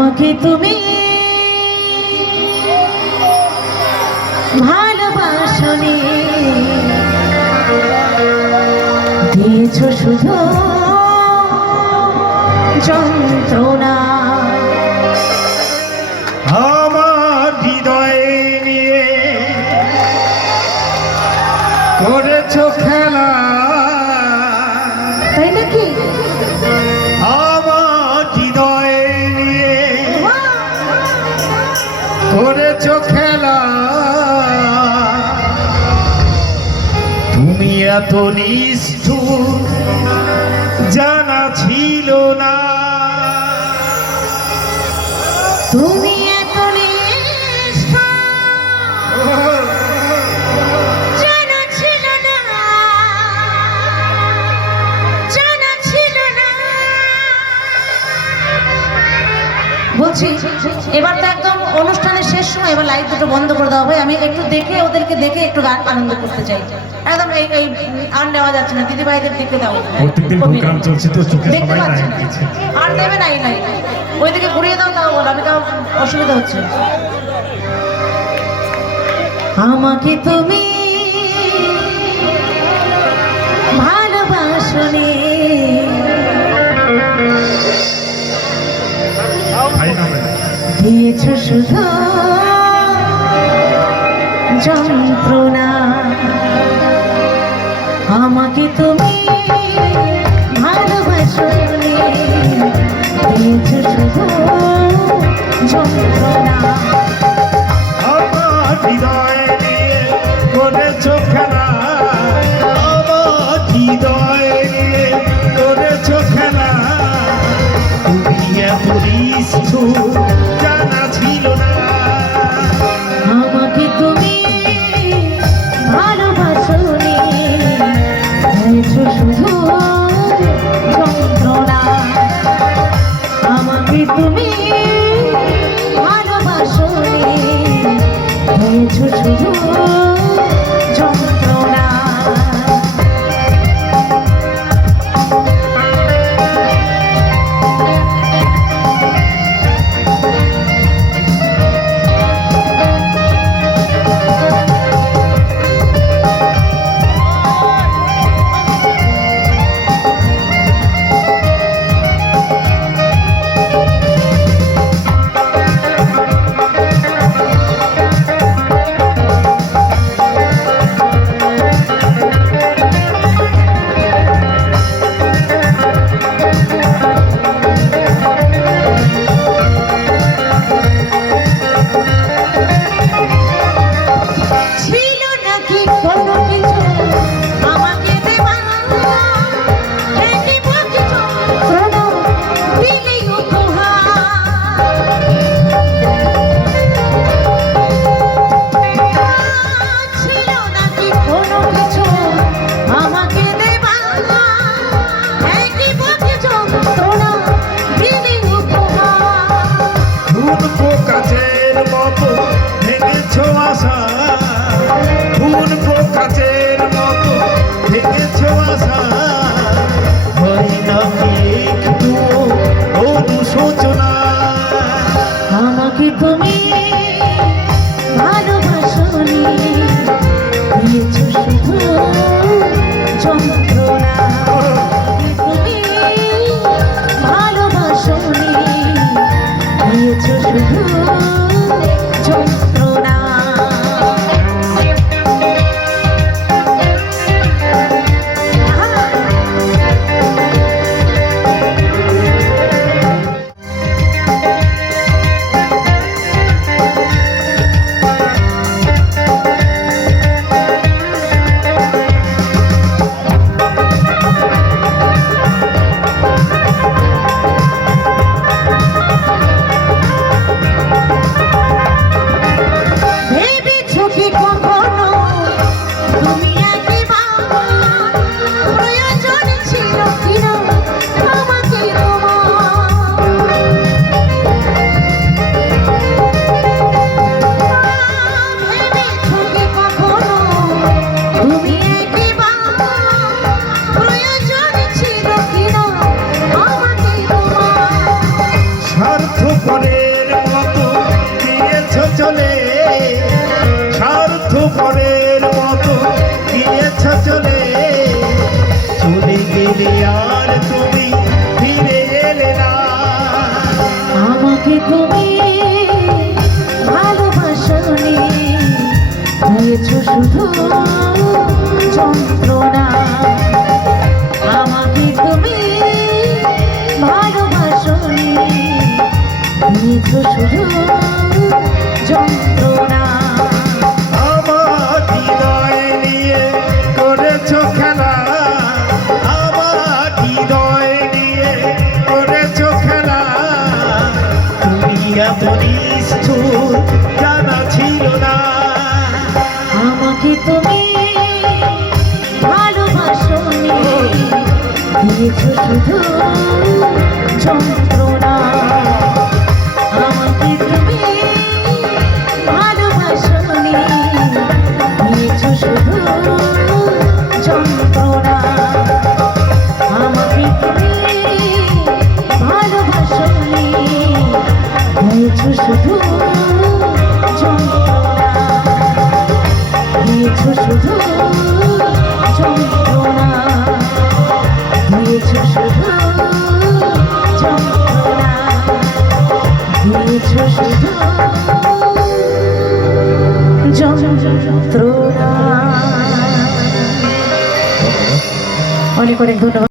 আমাকে তুমি ভালোবাসনি দিয়েছ শুধু যন্ত্রণা। আমার হৃদয়ে নিয়ে করেছ খেলা। তাই নাকি? তুমি এত নিষ্ঠুর, জানা ছিল না। তুমি এত জানা ছিল না। বলছি, এবার তো একদম অনুষ্ঠানের সময় এবার লাইট দুটো বন্ধ করে দেওয়া হয়। আমি একটু দেখে ওদেরকে দেখে একটু গান আনন্দ করতে চাই। একদম এই এই আর নেওয়া যাচ্ছে না দিদি ভাইদের দিকে দাও দেখতে পাচ্ছি আর দেবে নাই নাই ওইদিকে ঘুরিয়ে দাও তাও বলো আমি তাও অসুবিধা হচ্ছে। আমাকে তুমি ভালোবাসনি দিয়েছ শুধু যন্ত্রণা। দিয়েছ মতো ভেঙেছ আশা ফুল কাচের মতো ভেঙেছ স্বার্থপরের মতো দিয়েছ চলে। স্বার্থপরের মতো দিয়েছ চলে। চলে গেলে আর তুমি ফিরে এলে না। আমাকে তুমি ভালোবাসনি, হয়েছ শুধু যন্ত্রণা করেছ খেলা? আমার হৃদয় নিয়ে করেছ খেলা। তুমি এত নিষ্ঠুর, জানা ছিল তুমি ভালোবাসনি। শুধু দিয়েছ শুধু দিয়েছ শুধু যন্ত্রণা দিয়েছ শুধু যন্ত্রণা দিয়েছ শুধু যন্ত্রণা। অনেক অনেক ধন্যবাদ।